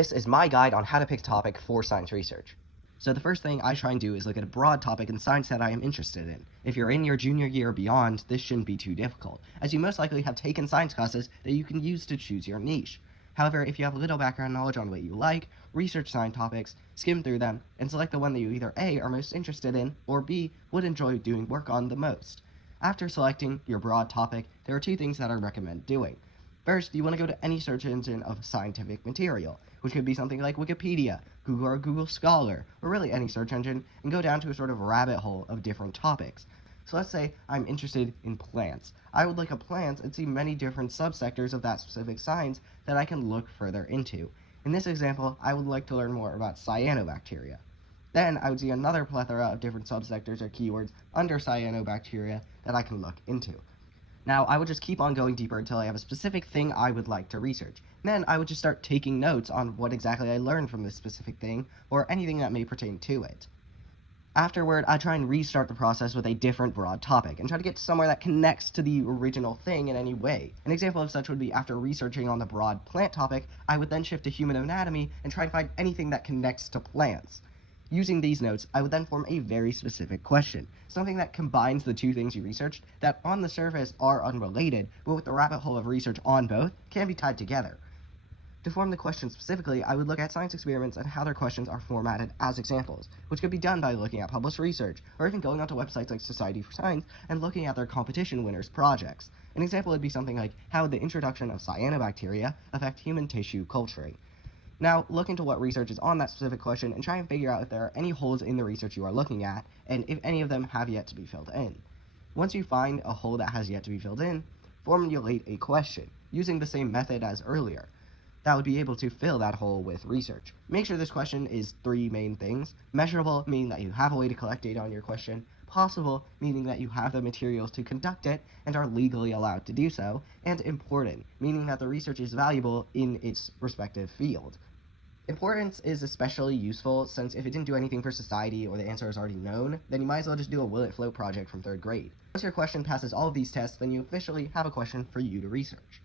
This is my guide on how to pick a topic for science research. So the first thing I try and do is look at a broad topic in science that I am interested in. If you're in your junior year or beyond, this shouldn't be too difficult, as you most likely have taken science classes that you can use to choose your niche. However, if you have little background knowledge on what you like, research science topics, skim through them, and select the one that you either A, are most interested in, or B, would enjoy doing work on the most. After selecting your broad topic, there are two things that I recommend doing. First, you want to go to any search engine of scientific material, which could be something like Wikipedia, Google or Google Scholar, or really any search engine, and go down to a sort of rabbit hole of different topics. So let's say I'm interested in plants. I would look up plants and see many different subsectors of that specific science that I can look further into. In this example, I would like to learn more about cyanobacteria. Then I would see another plethora of different subsectors or keywords under cyanobacteria that I can look into. Now, I would just keep on going deeper until I have a specific thing I would like to research. Then I would just start taking notes on what exactly I learned from this specific thing, or anything that may pertain to it. Afterward, I try and restart the process with a different broad topic, and try to get to somewhere that connects to the original thing in any way. An example of such would be after researching on the broad plant topic, I would then shift to human anatomy and try and find anything that connects to plants. Using these notes, I would then form a very specific question, something that combines the two things you researched that on the surface are unrelated, but with the rabbit hole of research on both, can be tied together. To form the question specifically, I would look at science experiments and how their questions are formatted as examples, which could be done by looking at published research, or even going onto websites like Society for Science and looking at their competition winners' projects. An example would be something like, how would the introduction of cyanobacteria affect human tissue culturing? Now, look into what research is on that specific question and try and figure out if there are any holes in the research you are looking at, and if any of them have yet to be filled in. Once you find a hole that has yet to be filled in, formulate a question, using the same method as earlier. That would be able to fill that hole with research. Make sure this question is three main things: measurable, meaning that you have a way to collect data on your question; possible, meaning that you have the materials to conduct it and are legally allowed to do so; and important, meaning that the research is valuable in its respective field. Importance is especially useful since if it didn't do anything for society or the answer is already known, then you might as well just do a Will It Float project from 3rd grade. Once your question passes all of these tests, then you officially have a question for you to research.